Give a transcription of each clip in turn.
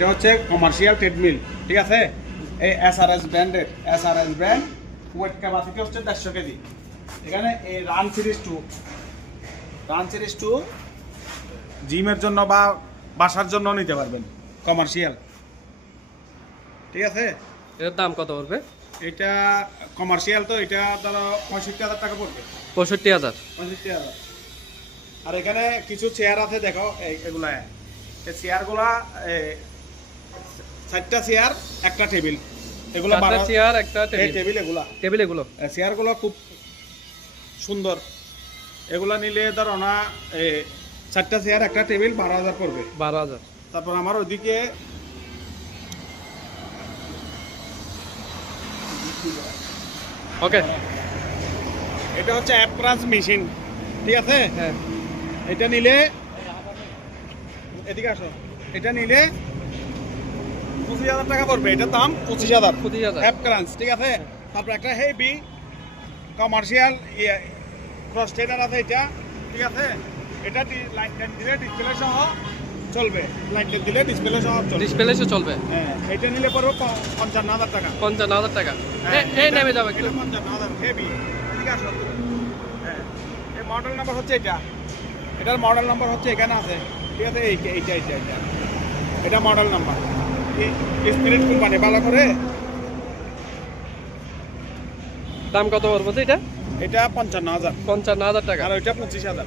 এটা হচ্ছে commercial treadmill, ঠিক আছে। এই এসআরএস ব্র্যান্ডের, এসআরএস ব্র্যান্ড, ওয়েট ক্যাপাসিটি হচ্ছে 150 কেজি। এখানে এই রান সিরিজ টু জিমের জন্য বা বাসার জন্য নিতে পারবেন, কমার্শিয়াল, ঠিক আছে। এটার দাম কত পড়বে? এটা কমার্শিয়াল, তো এটা ধরো 65,000 টাকা পড়বে। 65,000। 65,000। আর এখানে কিছু চেয়ার আছে, দেখো এগুলা, এই চেয়ারগুলা 4টা চেয়ার একটা টেবিল, এগুলো 4টা চেয়ার একটা টেবিল, এগুলো চেয়ারগুলো খুব সুন্দর। এগুলা নিলে ধরো না 4টা চেয়ার একটা টেবিল 12,000 পড়বে। 12,000। তারপর আমার ওইদিকে ওকে, এটা হচ্ছে অ্যাপ্রাস মেশিন, ঠিক আছে। হ্যাঁ, এটা নিলে, এদিকে আসো, এটা নিলে 25,000 টাকা পড়বে। এটার দাম 25,000। 25,000 অ্যাপ ক্রাঞ্চ, ঠিক আছে। তারপর একটা হেভি কমার্শিয়াল ক্রস ট্রেনার আছে, এটা, ঠিক আছে। এটা লাইট টাইম দিলে ডিসপ্লে সহ চলবে, লাইট টাইম দিলে ডিসপ্লে সহ চলবে, ডিসপ্লে চলবে। হ্যাঁ, এটা নিলে পড়বে 55,000 টাকা। 55,000 টাকা। হ্যাঁ, এই নেমে যাবে এটা 55,000 হেভি। এদিকে আসো, হ্যাঁ, এই মডেল নাম্বার হচ্ছে এটা, এটার মডেল নাম্বার হচ্ছে এখানে আছে, ঠিক আছে। এইটা এটা মডেল নাম্বার, স্পিরিট কোম্পানি, ভালো করে। দাম কত পড়বে এটা? এটা 55,000। 55,000 টাকা। আর ওইটা 25,000।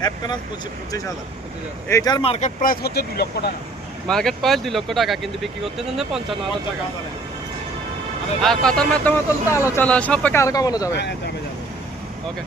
অ্যাপ কেনা 25,000। এইটার মার্কেট প্রাইস হচ্ছে 2 লক্ষ টাকা। মার্কেট প্রাইস 2 লক্ষ টাকা, কিন্তু বিক্রি করতে দেন 55,000 টাকা। 55,000। আর কথার মাধ্যমে তো আলোচনা সব আরো কমানো যাবে। হ্যাঁ, যাবে। ওকে।